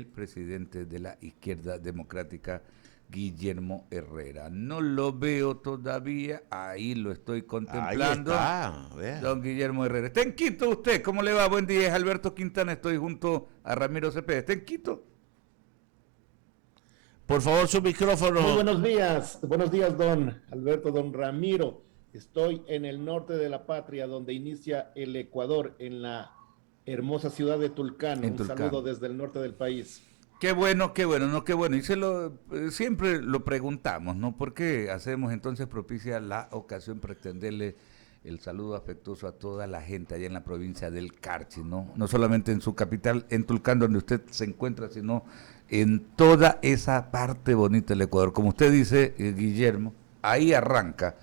el presidente de la Izquierda Democrática, Guillermo Herrera. No lo veo todavía, ahí lo estoy Ahí contemplando. está, vea. Don Guillermo Herrera. ¿Está en Quito usted? ¿Cómo le va? Buen día, es Alberto Quintana, estoy junto a Ramiro Cepeda. ¿Está en Quito? Por favor, su Muy micrófono. buenos días, don Alberto, don Ramiro. Estoy en el norte de la patria, donde inicia el Ecuador, en la hermosa ciudad de Tulcán. En Un saludo Tulcán. desde el norte del país. Qué bueno, no, qué bueno. Y siempre lo preguntamos, ¿no? ¿Por qué hacemos entonces propicia la ocasión para extenderle el saludo afectuoso a toda la gente allá en la provincia del Carchi, ¿no? No solamente en su capital, en Tulcán, donde usted se encuentra, sino en toda esa parte bonita del Ecuador. Como usted dice, Guillermo, ahí arranca.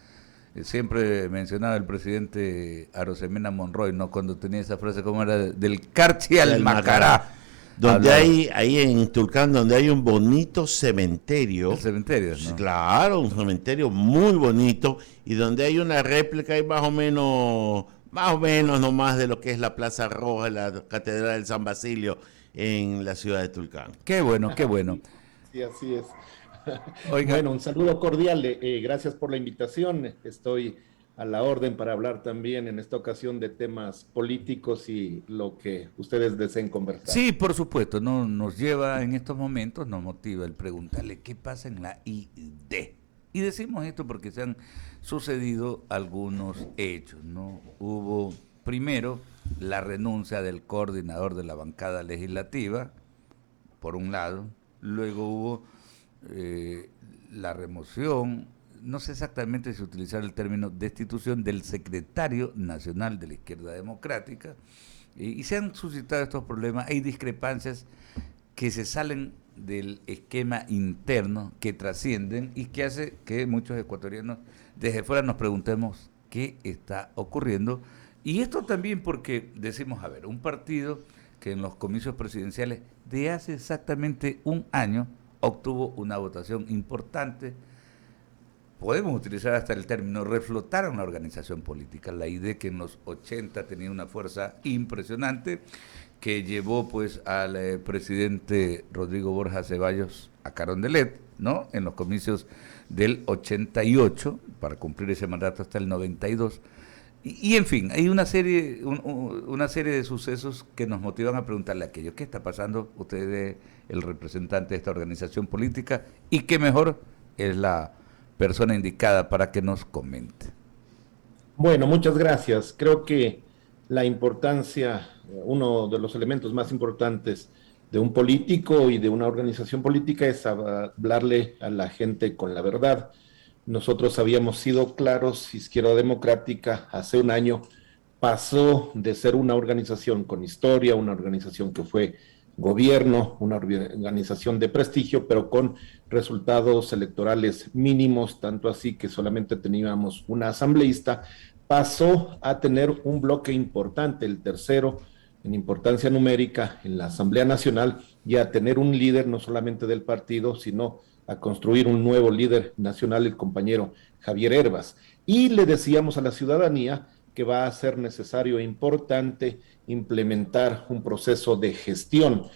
Siempre mencionaba el presidente Arosemena Monroy, ¿no? Cuando tenía esa frase, como era? Del Carchi al Del Macará. Macará. Donde Hablaba. hay, ahí en Tulcán, donde hay un bonito El cementerio. cementerio, Sí, ¿no? claro, un cementerio muy bonito. Y donde hay una réplica y más o menos nomás de lo que es la Plaza Roja, la Catedral del San Basilio en la ciudad de Tulcán. Qué bueno, qué bueno. Sí, sí, así es. Oiga, Bueno, un saludo cordial. Gracias por la invitación. Estoy a la orden para hablar también en esta ocasión de temas políticos y lo que ustedes deseen conversar. sí, por supuesto, no nos lleva en estos momentos, nos motiva el preguntarle qué pasa en la ID. Y decimos esto porque se han sucedido algunos hechos, ¿no? Hubo primero la renuncia del coordinador de la bancada legislativa, por un lado, luego hubo eh, la remoción, no sé exactamente si utilizar el término destitución del secretario nacional de la Izquierda Democrática, y se han suscitado estos problemas, hay discrepancias que se salen del esquema interno, que trascienden y que hace que muchos ecuatorianos desde fuera nos preguntemos qué está ocurriendo. Y esto también porque decimos, a ver, un partido que en los comicios presidenciales de hace exactamente un año obtuvo una votación importante, podemos utilizar hasta el término reflotar a una organización política, la idea que en los 80 tenía una fuerza impresionante, que llevó pues al presidente Rodrigo Borja Ceballos a Carondelet, ¿no? En los comicios del 88, para cumplir ese mandato hasta el 92. Y en fin, hay una serie de sucesos que nos motivan a preguntarle a aquello, ¿qué está pasando? Usted es el representante de esta organización política y qué mejor es la persona indicada para que nos comente. Bueno, muchas gracias. Creo que la importancia, uno de los elementos más importantes de un político y de una organización política es hablarle a la gente con la verdad. Nosotros habíamos sido claros, Izquierda Democrática hace un año pasó de ser una organización con historia, una organización que fue gobierno, una organización de prestigio, pero con resultados electorales mínimos, tanto así que solamente teníamos una asambleísta, pasó a tener un bloque importante, el tercero en importancia numérica en la Asamblea Nacional, y a tener un líder no solamente del partido, sino a construir un nuevo líder nacional, el compañero Javier Herbas. Y le decíamos a la ciudadanía que va a ser necesario e importante implementar un proceso de gestión,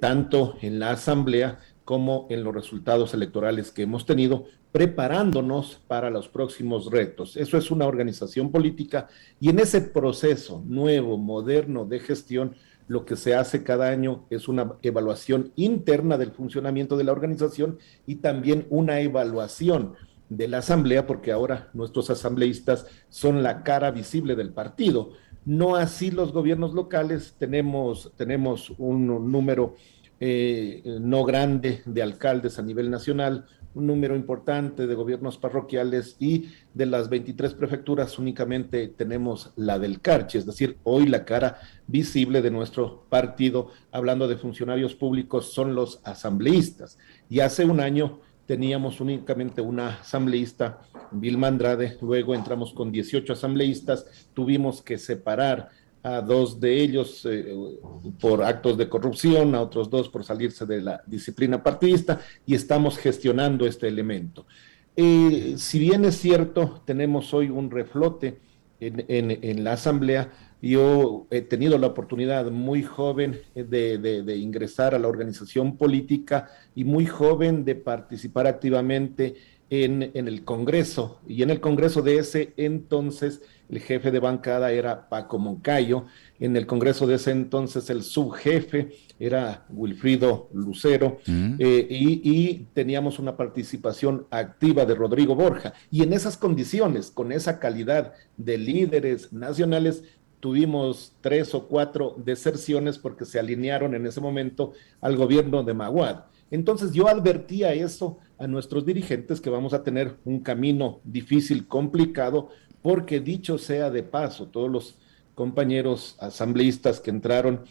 tanto en la Asamblea como en los resultados electorales que hemos tenido, preparándonos para los próximos retos. Eso es una organización política y en ese proceso nuevo, moderno de gestión, lo que se hace cada año es una evaluación interna del funcionamiento de la organización y también una evaluación de la asamblea, porque ahora nuestros asambleístas son la cara visible del partido. No así los gobiernos locales, tenemos un número no grande de alcaldes a nivel nacional, un número importante de gobiernos parroquiales y de las 23 prefecturas únicamente tenemos la del Carchi, es decir, hoy la cara visible de nuestro partido, hablando de funcionarios públicos, son los asambleístas. Y hace un año teníamos únicamente una asambleísta, Vilma Andrade, luego entramos con 18 asambleístas, tuvimos que separar a dos de ellos por actos de corrupción, a otros dos por salirse de la disciplina partidista, y estamos gestionando este elemento. Si bien es cierto, tenemos hoy un reflote en la Asamblea, Yo he tenido la oportunidad muy joven de ingresar a la organización política y muy joven de participar activamente en el Congreso. Y en el Congreso de ese entonces, el jefe de bancada era Paco Moncayo. En el Congreso de ese entonces, el subjefe era Wilfrido Lucero. Mm. Y teníamos una participación activa de Rodrigo Borja. Y en esas condiciones, con esa calidad de líderes nacionales, tuvimos 3 o 4 deserciones porque se alinearon en ese momento al gobierno de Maguad. Entonces yo advertía eso a nuestros dirigentes, que vamos a tener un camino difícil, complicado, porque dicho sea de paso, todos los compañeros asambleístas que entraron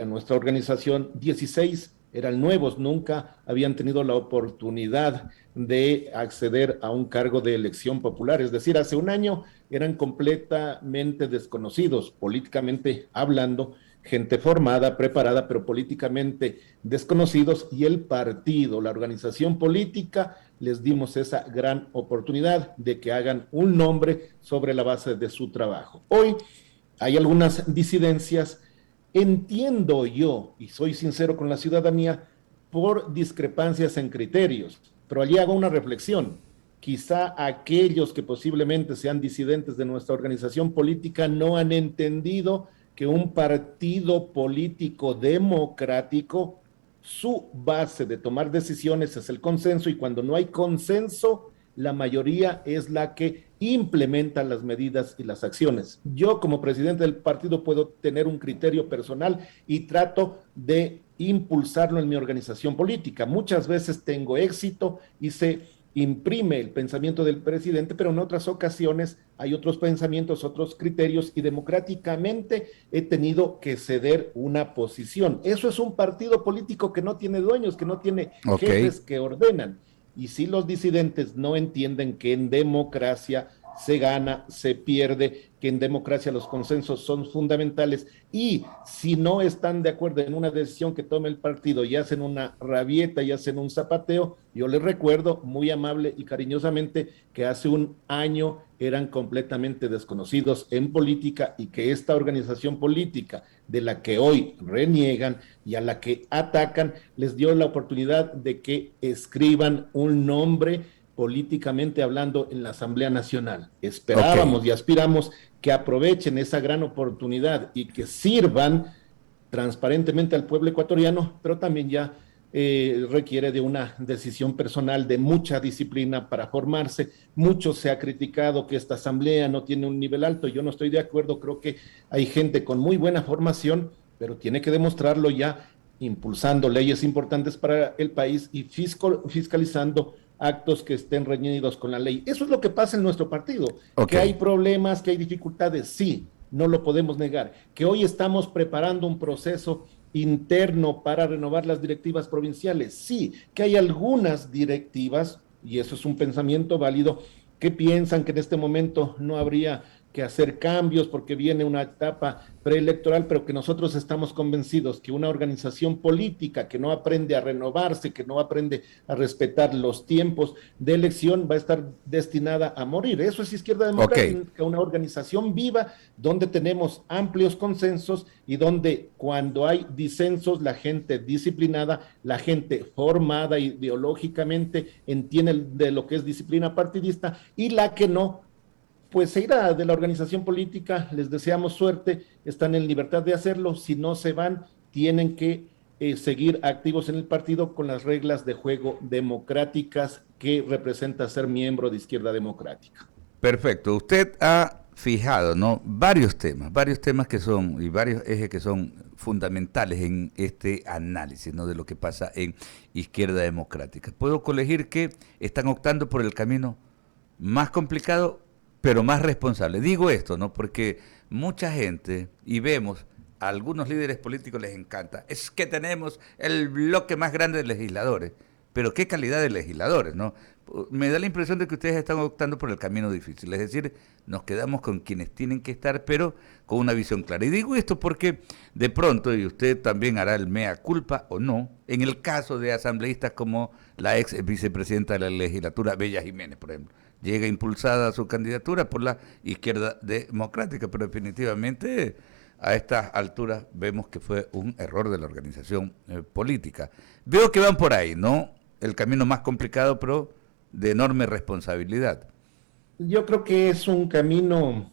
a nuestra organización, 16 eran nuevos, nunca habían tenido la oportunidad de acceder a un cargo de elección popular. Es decir, hace un año eran completamente desconocidos, políticamente hablando, gente formada, preparada, pero políticamente desconocidos, y el partido, la organización política, les dimos esa gran oportunidad de que hagan un nombre sobre la base de su trabajo. Hoy hay algunas disidencias, entiendo yo, y soy sincero con la ciudadanía, por discrepancias en criterios, pero allí hago una reflexión. Quizá aquellos que posiblemente sean disidentes de nuestra organización política no han entendido que un partido político democrático, su base de tomar decisiones es el consenso, y cuando no hay consenso, la mayoría es la que implementa las medidas y las acciones. Yo, como presidente del partido, puedo tener un criterio personal y trato de impulsarlo en mi organización política. Muchas veces tengo éxito y se imprime el pensamiento del presidente, pero en otras ocasiones hay otros pensamientos, otros criterios, y democráticamente he tenido que ceder una posición. Eso es un partido político que no tiene dueños, que no tiene jefes que ordenan. Y si los disidentes no entienden que en democracia se gana, se pierde, que en democracia los consensos son fundamentales, y si no están de acuerdo en una decisión que tome el partido y hacen una rabieta y hacen un zapateo, yo les recuerdo muy amable y cariñosamente que hace un año eran completamente desconocidos en política, y que esta organización política de la que hoy reniegan y a la que atacan les dio la oportunidad de que escriban un nombre políticamente hablando en la Asamblea Nacional. Esperábamos y aspiramos que aprovechen esa gran oportunidad y que sirvan transparentemente al pueblo ecuatoriano, pero también ya requiere de una decisión personal, de mucha disciplina para formarse. Mucho se ha criticado que esta asamblea no tiene un nivel alto. Yo no estoy de acuerdo, creo que hay gente con muy buena formación, pero tiene que demostrarlo ya impulsando leyes importantes para el país y fiscalizando actos que estén reñidos con la ley. Eso es lo que pasa en nuestro partido. Que hay problemas, que hay dificultades, sí, no lo podemos negar. Que hoy estamos preparando un proceso interno para renovar las directivas provinciales, sí. Que hay algunas directivas, y eso es un pensamiento válido, que piensan que en este momento no habría que hacer cambios porque viene una etapa preelectoral, pero que nosotros estamos convencidos que una organización política que no aprende a renovarse, que no aprende a respetar los tiempos de elección, va a estar destinada a morir. Eso es Izquierda Democrática, una organización viva donde tenemos amplios consensos y donde cuando hay disensos, la gente disciplinada, la gente formada ideológicamente entiende de lo que es disciplina partidista, y la que no, pues se irá de la organización política. Les deseamos suerte, están en libertad de hacerlo. Si no se van, tienen que seguir activos en el partido con las reglas de juego democráticas que representa ser miembro de Izquierda Democrática. Perfecto. Usted ha fijado, ¿no?, varios temas que son, y varios ejes que son fundamentales en este análisis, ¿no?, de lo que pasa en Izquierda Democrática. Puedo colegir que están optando por el camino más complicado, pero más responsable. Digo esto, ¿no?, porque mucha gente, y vemos a algunos líderes políticos les encanta, es que tenemos el bloque más grande de legisladores, pero qué calidad de legisladores, ¿no? Me da la impresión de que ustedes están optando por el camino difícil, es decir, nos quedamos con quienes tienen que estar, pero con una visión clara. Y digo esto porque de pronto, y usted también hará el mea culpa o no, en el caso de asambleístas como la ex vicepresidenta de la legislatura, Bella Jiménez, por ejemplo. llega impulsada su candidatura por la izquierda democrática, pero definitivamente a estas alturas vemos que fue un error de la organización política. Veo que van por ahí, ¿no? El camino más complicado, pero de enorme responsabilidad. Yo creo que es un camino,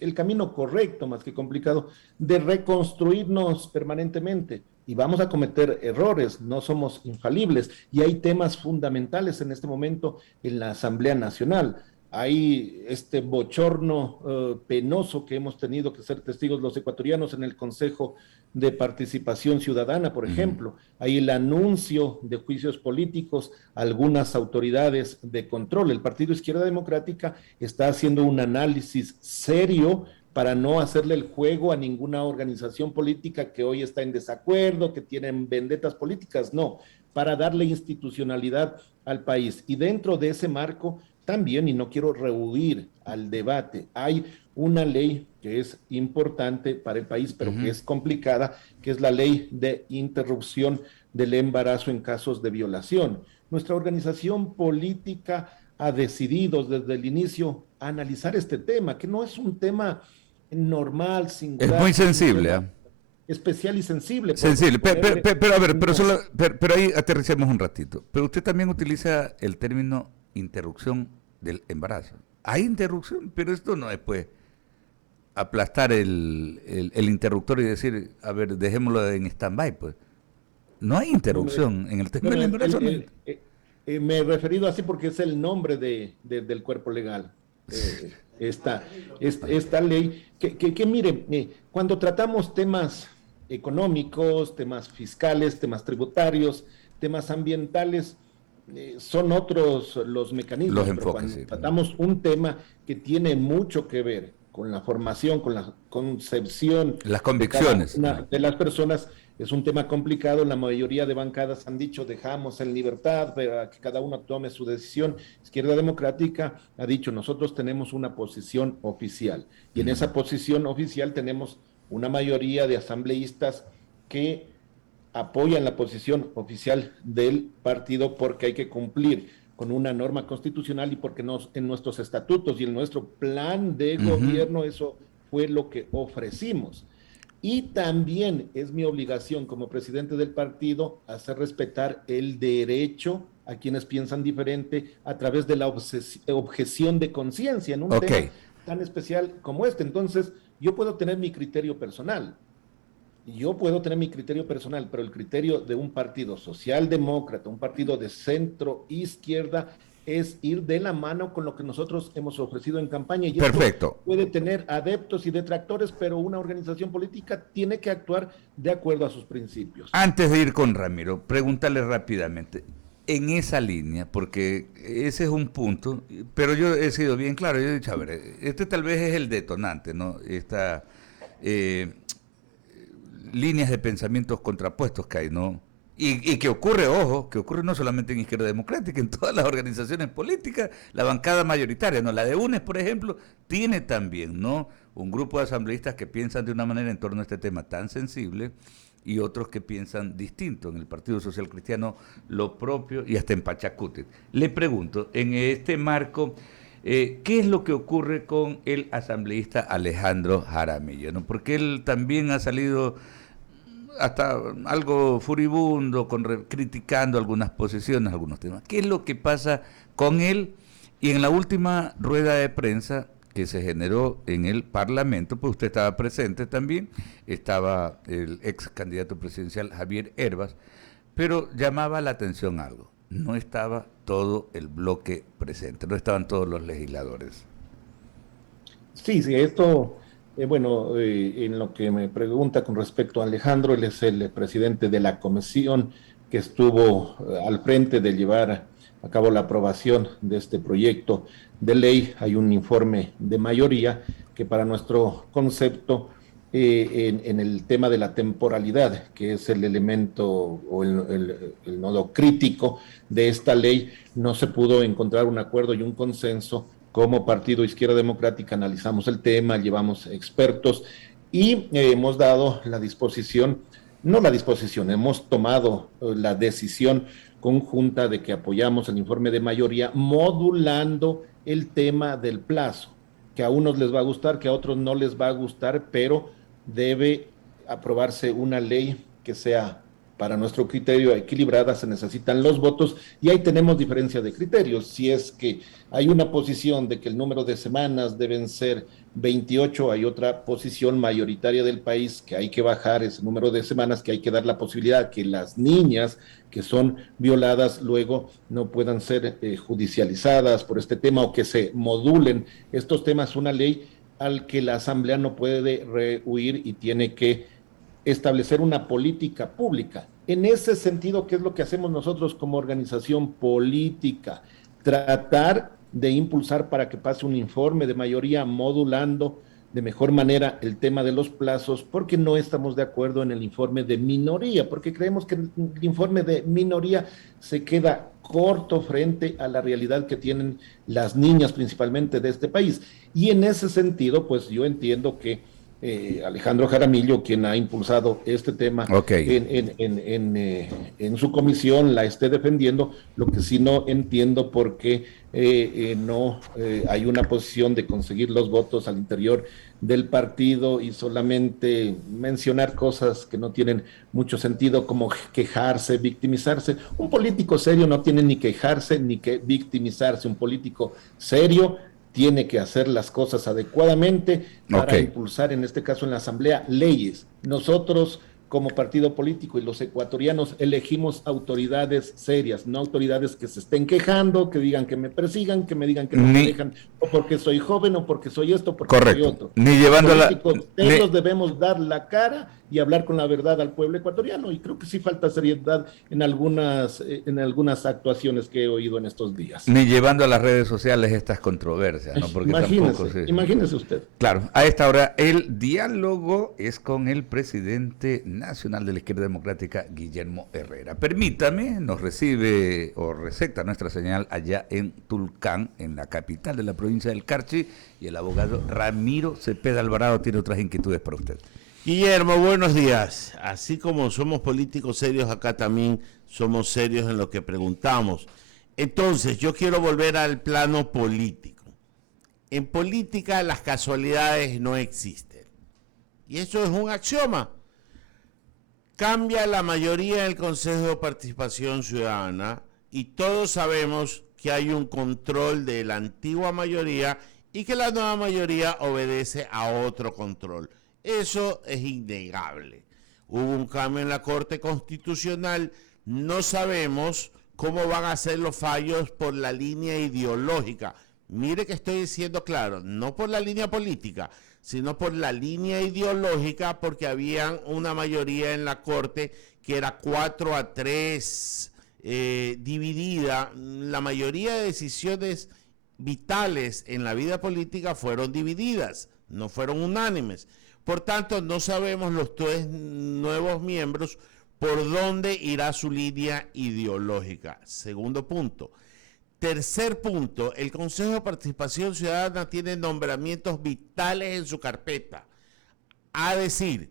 el camino correcto, más que complicado, de reconstruirnos permanentemente. Y vamos a cometer errores, no somos infalibles. Y hay temas fundamentales en este momento en la Asamblea Nacional. Hay este bochorno penoso que hemos tenido que ser testigos los ecuatorianos en el Consejo de Participación Ciudadana, por ejemplo. Hay el anuncio de juicios políticos a algunas autoridades de control. El Partido Izquierda Democrática está haciendo un análisis serio para no hacerle el juego a ninguna organización política que hoy está en desacuerdo, que tienen vendetas políticas, no, para darle institucionalidad al país. Y dentro de ese marco también, y no quiero rehuir al debate, hay una ley que es importante para el país, pero que es complicada, que es la ley de interrupción del embarazo en casos de violación. Nuestra organización política ha decidido desde el inicio analizar este tema, que no es un tema normal, singular. Es muy sensible, ¿eh? Especial y sensible. Sensible, pero a ver, pero ahí aterricemos un ratito. Pero usted también utiliza el término interrupción del embarazo. Hay interrupción, pero esto no es pues aplastar el interruptor y decir, a ver, dejémoslo en stand-by, pues. No hay interrupción en el tema del embarazo. Me he referido así porque es el nombre del cuerpo legal. Esta ley, que mire, cuando tratamos temas económicos, temas fiscales, temas tributarios, temas ambientales, son otros los mecanismos. Los pero enfoques, cuando sí, tratamos un tema que tiene mucho que ver con la formación, con la concepción, las convicciones de cada una de las personas, es un tema complicado. La mayoría de bancadas han dicho dejamos en libertad para que cada uno tome su decisión. Izquierda Democrática ha dicho nosotros tenemos una posición oficial y en esa posición oficial tenemos una mayoría de asambleístas que apoyan la posición oficial del partido porque hay que cumplir con una norma constitucional y porque en nuestros estatutos y en nuestro plan de gobierno eso fue lo que ofrecimos. Y también es mi obligación como presidente del partido hacer respetar el derecho a quienes piensan diferente a través de la objeción de conciencia en un tema tan especial como este. Entonces, yo puedo tener mi criterio personal, pero el criterio de un partido socialdemócrata, un partido de centro izquierda, es ir de la mano con lo que nosotros hemos ofrecido en campaña. Y perfecto. Puede tener adeptos y detractores, pero una organización política tiene que actuar de acuerdo a sus principios. Antes de ir con Ramiro, preguntarle rápidamente, en esa línea, porque ese es un punto, pero yo he sido bien claro, yo he dicho, a ver, este tal vez es el detonante, ¿no? Esta líneas de pensamientos contrapuestos que hay, ¿no? Y que ocurre, ojo, que ocurre no solamente en Izquierda Democrática, en todas las organizaciones políticas, la bancada mayoritaria, ¿no? La de UNES, por ejemplo, tiene también, ¿no? Un grupo de asambleístas que piensan de una manera en torno a este tema tan sensible y otros que piensan distinto. En el Partido Social Cristiano lo propio y hasta en Pachacuti. Le pregunto, en este marco, ¿qué es lo que ocurre con el asambleísta Alejandro Jaramillo, ¿no? Porque él también ha salido hasta algo furibundo, criticando algunas posiciones, algunos temas. ¿Qué es lo que pasa con él? Y en la última rueda de prensa que se generó en el Parlamento, pues usted estaba presente también, estaba el ex candidato presidencial Javier Hervas, pero llamaba la atención algo, no estaba todo el bloque presente, no estaban todos los legisladores. Sí, esto... en lo que me pregunta con respecto a Alejandro, él es el presidente de la comisión que estuvo al frente de llevar a cabo la aprobación de este proyecto de ley. Hay un informe de mayoría que para nuestro concepto en el tema de la temporalidad, que es el elemento o el nodo crítico de esta ley, no se pudo encontrar un acuerdo y un consenso. Como Partido Izquierda Democrática analizamos el tema, llevamos expertos y hemos dado la disposición no la disposición, hemos tomado la decisión conjunta de que apoyamos el informe de mayoría modulando el tema del plazo, que a unos les va a gustar, que a otros no les va a gustar, pero debe aprobarse una ley que sea para nuestro criterio equilibrada, se necesitan los votos y ahí tenemos diferencia de criterios. Si es que hay una posición de que el número de semanas deben ser 28, hay otra posición mayoritaria del país que hay que bajar ese número de semanas, que hay que dar la posibilidad que las niñas que son violadas luego no puedan ser judicializadas por este tema o que se modulen estos temas, una ley al que la Asamblea no puede rehuir y tiene que establecer una política pública. En ese sentido, ¿qué es lo que hacemos nosotros como organización política? Tratar de impulsar para que pase un informe de mayoría modulando de mejor manera el tema de los plazos, porque no estamos de acuerdo en el informe de minoría, porque creemos que el informe de minoría se queda corto frente a la realidad que tienen las niñas principalmente de este país. Y en ese sentido, pues yo entiendo que Alejandro Jaramillo, quien ha impulsado este tema en su comisión, la esté defendiendo. Lo que sí no entiendo por qué no hay una posición de conseguir los votos al interior del partido y solamente mencionar cosas que no tienen mucho sentido, como quejarse, victimizarse. Un político serio no tiene ni quejarse ni que victimizarse. Un político serio tiene que hacer las cosas adecuadamente para impulsar, en este caso en la Asamblea, leyes. Nosotros, como partido político y los ecuatorianos, elegimos autoridades serias, no autoridades que se estén quejando, que digan que me persigan, que me digan que no me dejan, o porque soy joven, o porque soy esto, porque soy otro. Ni llevando los políticos serios debemos dar la cara y hablar con la verdad al pueblo ecuatoriano, y creo que sí falta seriedad en algunas actuaciones que he oído en estos días. Ni llevando a las redes sociales estas controversias, ¿no? Porque imagínese usted. Claro, a esta hora el diálogo es con el presidente nacional de la Izquierda Democrática, Guillermo Herrera. Permítame, nos recibe o recepta nuestra señal allá en Tulcán, en la capital de la provincia del Carchi, y el abogado Ramiro Cepeda Alvarado tiene otras inquietudes para usted. Guillermo, buenos días. Así como somos políticos serios, acá también somos serios en lo que preguntamos. Entonces, yo quiero volver al plano político. En política las casualidades no existen. Y eso es un axioma. Cambia la mayoría del Consejo de Participación Ciudadana y todos sabemos que hay un control de la antigua mayoría y que la nueva mayoría obedece a otro control. Eso es innegable. Hubo un cambio en la Corte Constitucional, no sabemos cómo van a ser los fallos por la línea ideológica. Mire que estoy diciendo claro, no por la línea política, sino por la línea ideológica, porque había una mayoría en la Corte que era 4-3, dividida. La mayoría de decisiones vitales en la vida política fueron divididas, no fueron unánimes. Por tanto, no sabemos los tres nuevos miembros por dónde irá su línea ideológica. Segundo punto. Tercer punto, el Consejo de Participación Ciudadana tiene nombramientos vitales en su carpeta. A decir,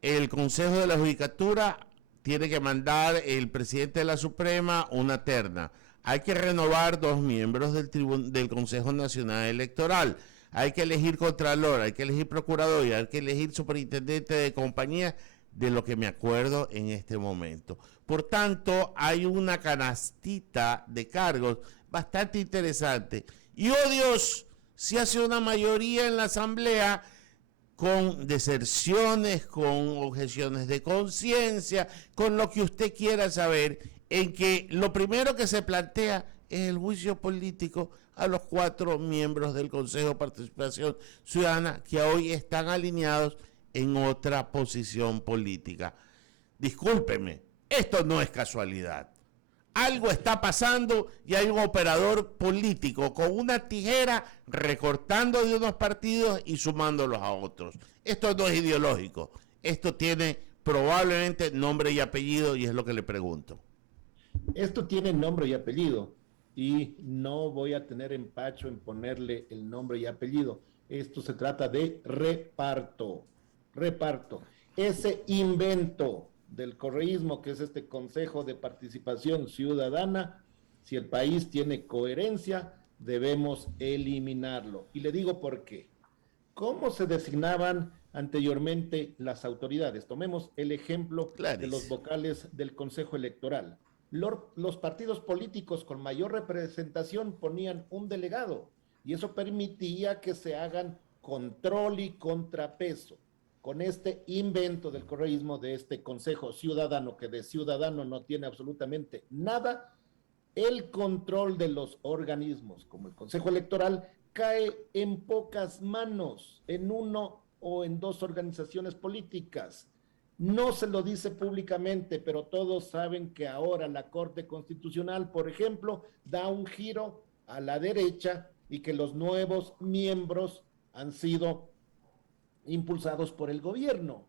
el Consejo de la Judicatura tiene que mandar el presidente de la Suprema una terna. Hay que renovar 2 miembros del Consejo Nacional Electoral. Hay que elegir contralor, hay que elegir procurador y hay que elegir superintendente de compañía, de lo que me acuerdo en este momento. Por tanto, hay una canastita de cargos bastante interesante. Y oh Dios, si hace una mayoría en la Asamblea con deserciones, con objeciones de conciencia, con lo que usted quiera saber, en que lo primero que se plantea es el juicio político a los 4 miembros del Consejo de Participación Ciudadana que hoy están alineados en otra posición política. Discúlpeme, esto no es casualidad. Algo está pasando y hay un operador político con una tijera recortando de unos partidos y sumándolos a otros. Esto no es ideológico. Esto tiene probablemente nombre y apellido y es lo que le pregunto. Esto tiene nombre y apellido y no voy a tener empacho en ponerle el nombre y apellido. Esto se trata de reparto. ese invento del correísmo, que es este Consejo de Participación Ciudadana, si el país tiene coherencia, debemos eliminarlo. Y le digo por qué. ¿Cómo se designaban anteriormente las autoridades? Tomemos el ejemplo de los vocales del Consejo Electoral. Los partidos políticos con mayor representación ponían un delegado y eso permitía que se hagan control y contrapeso. Con este invento del correísmo, de este Consejo Ciudadano, que de ciudadano no tiene absolutamente nada, el control de los organismos, como el Consejo Electoral, cae en pocas manos, en uno o en dos organizaciones políticas. No se lo dice públicamente, pero todos saben que ahora la Corte Constitucional, por ejemplo, da un giro a la derecha y que los nuevos miembros han sido impulsados por el gobierno.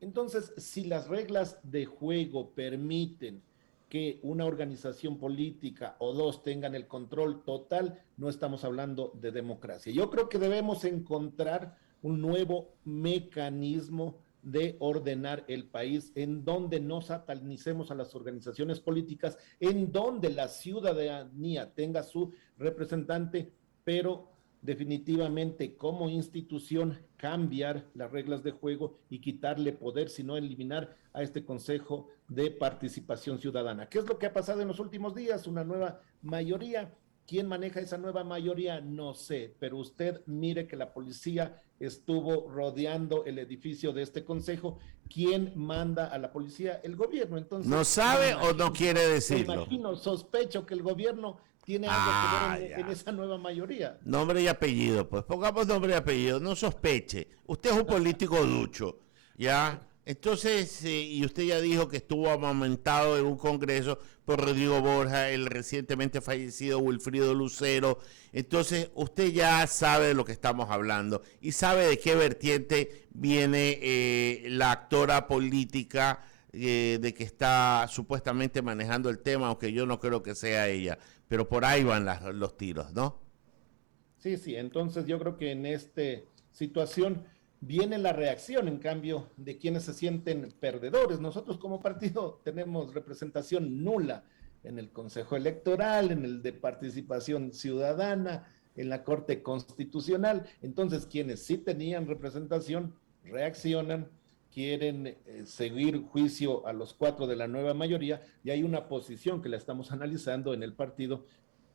Entonces, si las reglas de juego permiten que una organización política o dos tengan el control total, no estamos hablando de democracia. Yo creo que debemos encontrar un nuevo mecanismo de ordenar el país en donde no satanicemos a las organizaciones políticas, en donde la ciudadanía tenga su representante, pero definitivamente como institución cambiar las reglas de juego y quitarle poder, sino eliminar a este Consejo de Participación Ciudadana. ¿Qué es lo que ha pasado en los últimos días? Una nueva mayoría. ¿Quién maneja esa nueva mayoría? No sé, pero usted mire que la policía estuvo rodeando el edificio de este consejo. ¿Quién manda a la policía? El gobierno. Entonces, ¿no sabe o no quiere decirlo? Me imagino, sospecho que el gobierno tiene algo que ver en esa nueva mayoría. Nombre y apellido, pues pongamos nombre y apellido, no sospeche. Usted es un político ducho, ¿ya? Entonces, y usted ya dijo que estuvo amamentado en un congreso por Rodrigo Borja, el recientemente fallecido Wilfrido Lucero. Entonces, usted ya sabe de lo que estamos hablando y sabe de qué vertiente viene la actora política de que está supuestamente manejando el tema, aunque yo no creo que sea ella. Pero por ahí van los tiros, ¿no? Sí, entonces yo creo que en esta situación viene la reacción, en cambio, de quienes se sienten perdedores. Nosotros como partido tenemos representación nula en el Consejo Electoral, en el de Participación Ciudadana, en la Corte Constitucional. Entonces, quienes sí tenían representación reaccionan, quieren seguir juicio a los 4 de la nueva mayoría, y hay una posición que la estamos analizando en el partido,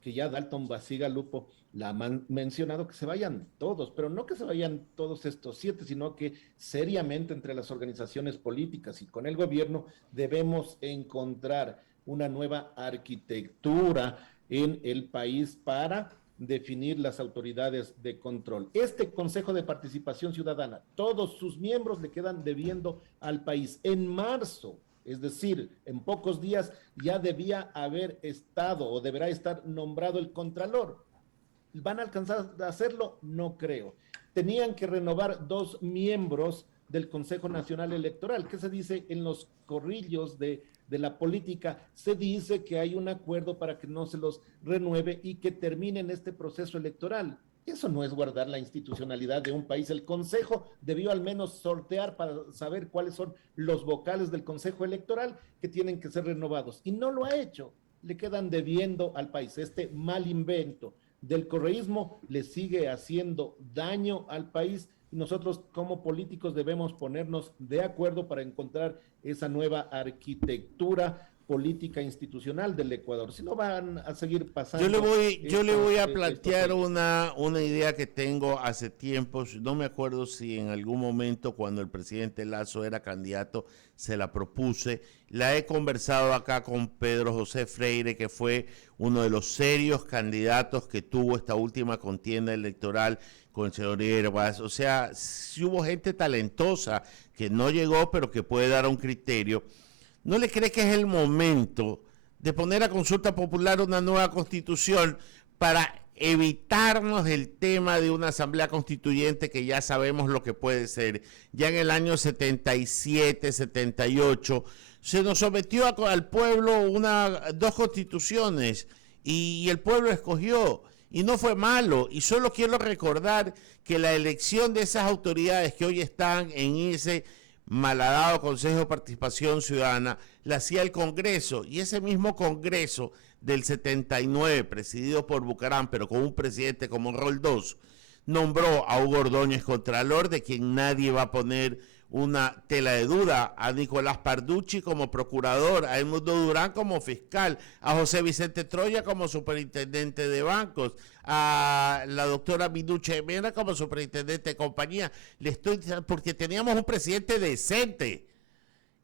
que ya Dalton Basigalupo la ha mencionado, que se vayan todos, pero no que se vayan todos estos 7, sino que seriamente entre las organizaciones políticas y con el gobierno debemos encontrar una nueva arquitectura en el país para definir las autoridades de control. Este Consejo de Participación Ciudadana, todos sus miembros le quedan debiendo al país. En marzo, es decir, en pocos días ya debía haber estado o deberá estar nombrado el Contralor. ¿Van a alcanzar a hacerlo? No creo. Tenían que renovar 2 miembros del Consejo Nacional Electoral. ¿Qué se dice en los corrillos de la política? Se dice que hay un acuerdo para que no se los renueve y que terminen este proceso electoral. Eso no es guardar la institucionalidad de un país. El Consejo debió al menos sortear para saber cuáles son los vocales del Consejo Electoral que tienen que ser renovados. Y no lo ha hecho. Le quedan debiendo al país. Este mal invento del correísmo le sigue haciendo daño al país y nosotros como políticos debemos ponernos de acuerdo para encontrar esa nueva arquitectura política institucional del Ecuador. Si no van a seguir pasando. Yo le voy a plantear una idea que tengo hace tiempos. No me acuerdo si en algún momento cuando el presidente Lazo era candidato se la propuse. La he conversado acá con Pedro José Freire, que fue uno de los serios candidatos que tuvo esta última contienda electoral con el señor Herbas. O sea, si hubo gente talentosa que no llegó, pero que puede dar un criterio. ¿No le cree que es el momento de poner a consulta popular una nueva constitución para evitarnos el tema de una asamblea constituyente que ya sabemos lo que puede ser? Ya en el año 77, 78, se nos sometió al pueblo 2 constituciones y el pueblo escogió. Y no fue malo, y solo quiero recordar que la elección de esas autoridades que hoy están en ese malhadado Consejo de Participación Ciudadana, le hacía el Congreso, y ese mismo Congreso del 79, presidido por Bucaram, pero con un presidente como Roldós, nombró a Hugo Ordóñez Contralor, de quien nadie va a poner una tela de duda, a Nicolás Parducci como procurador, a Edmundo Durán como fiscal, a José Vicente Troya como superintendente de bancos, a la doctora Minuche Mena como superintendente de compañía. Porque teníamos un presidente decente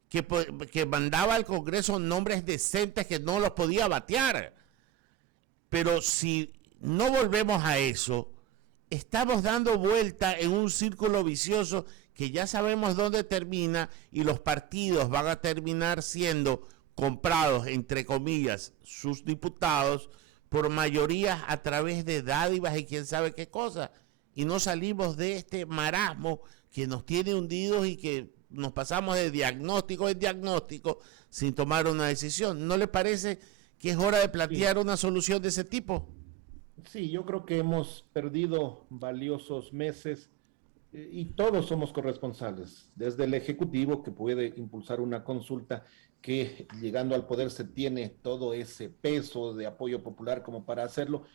que mandaba al Congreso nombres decentes que no los podía batear. Pero si no volvemos a eso, estamos dando vuelta en un círculo vicioso que ya sabemos dónde termina, y los partidos van a terminar siendo comprados, entre comillas, sus diputados por mayorías a través de dádivas y quién sabe qué cosa. Y no salimos de este marasmo que nos tiene hundidos y que nos pasamos de diagnóstico en diagnóstico sin tomar una decisión. ¿No le parece que es hora de plantear una solución de ese tipo? Sí, yo creo que hemos perdido valiosos meses y todos somos corresponsables, desde el Ejecutivo, que puede impulsar una consulta que llegando al poder se tiene todo ese peso de apoyo popular como para hacerlo,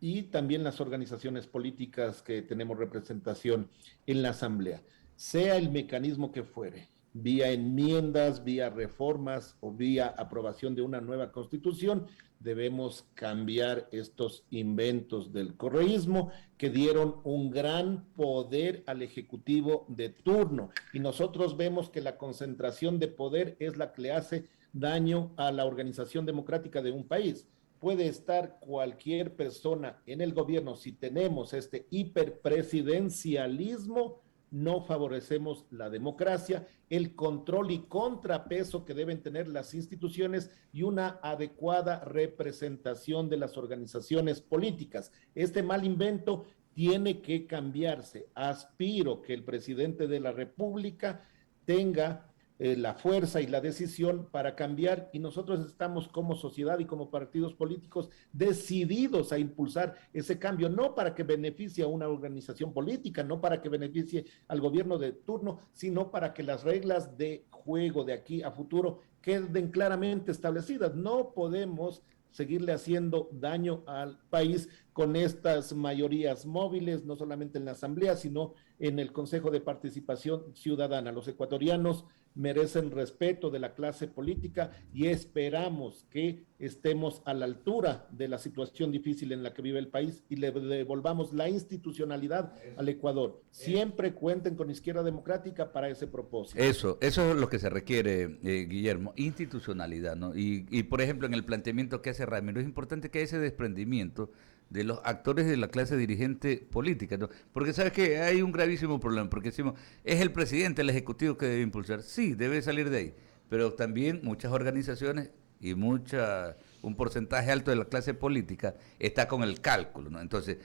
y también las organizaciones políticas que tenemos representación en la Asamblea, sea el mecanismo que fuere, vía enmiendas, vía reformas o vía aprobación de una nueva constitución. Debemos cambiar estos inventos del correísmo que dieron un gran poder al Ejecutivo de turno, y nosotros vemos que la concentración de poder es la que le hace daño a la organización democrática de un país. Puede estar cualquier persona en el gobierno, si tenemos este hiperpresidencialismo, no favorecemos la democracia, el control y contrapeso que deben tener las instituciones y una adecuada representación de las organizaciones políticas. Este mal invento tiene que cambiarse. Aspiro que el presidente de la República tenga la fuerza y la decisión para cambiar, y nosotros estamos como sociedad y como partidos políticos decididos a impulsar ese cambio, no para que beneficie a una organización política, no para que beneficie al gobierno de turno, sino para que las reglas de juego de aquí a futuro queden claramente establecidas. No podemos seguirle haciendo daño al país con estas mayorías móviles, no solamente en la Asamblea, sino en el Consejo de Participación Ciudadana. Los ecuatorianos merecen respeto de la clase política y esperamos que estemos a la altura de la situación difícil en la que vive el país y le devolvamos la institucionalidad al Ecuador. Siempre cuenten con Izquierda Democrática para ese propósito. Eso es lo que se requiere, Guillermo, institucionalidad, ¿no? Y por ejemplo, en el planteamiento que hace Ramiro, es importante que haya ese desprendimiento de los actores de la clase dirigente política, ¿no? Porque sabes que hay un gravísimo problema, porque decimos, es el presidente, el ejecutivo que debe impulsar. Sí, debe salir de ahí, pero también muchas organizaciones y un porcentaje alto de la clase política está con el cálculo, ¿no? Entonces,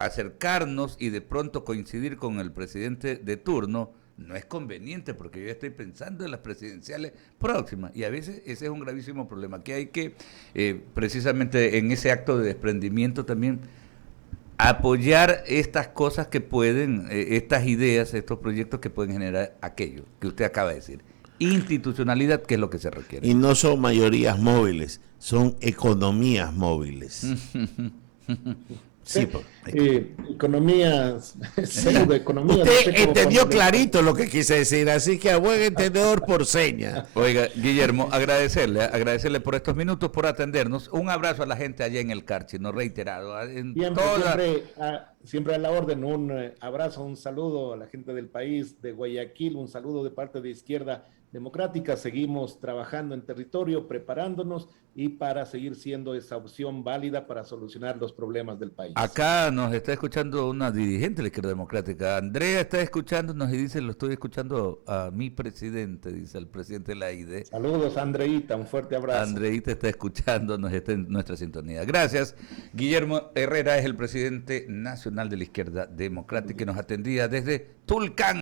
acercarnos y de pronto coincidir con el presidente de turno no es conveniente, porque yo ya estoy pensando en las presidenciales próximas, y a veces ese es un gravísimo problema, que hay que, precisamente en ese acto de desprendimiento también, apoyar estas cosas que pueden, estas ideas, estos proyectos que pueden generar aquello que usted acaba de decir. Institucionalidad, que es lo que se requiere. Y no son mayorías móviles, son economías móviles. Sí, economía, pseudoeconomía. Usted no sé entendió clarito lo que quise decir, así que a buen entendedor por señas. Oiga, Guillermo, agradecerle por estos minutos, por atendernos. Un abrazo a la gente allá en el Carchi, no reiterado. Siempre a la orden, un abrazo, un saludo a la gente del país, de Guayaquil, un saludo de parte de Izquierda Democrática. Seguimos trabajando en territorio, preparándonos y para seguir siendo esa opción válida para solucionar los problemas del país. Acá nos está escuchando una dirigente de la Izquierda Democrática. Andrea está escuchándonos y dice, lo estoy escuchando a mi presidente, dice el presidente de la IDE. Saludos, Andreita, un fuerte abrazo. Andreita está escuchándonos, está en nuestra sintonía. Gracias. Guillermo Herrera es el presidente nacional de la Izquierda Democrática que nos atendía desde Tulcán.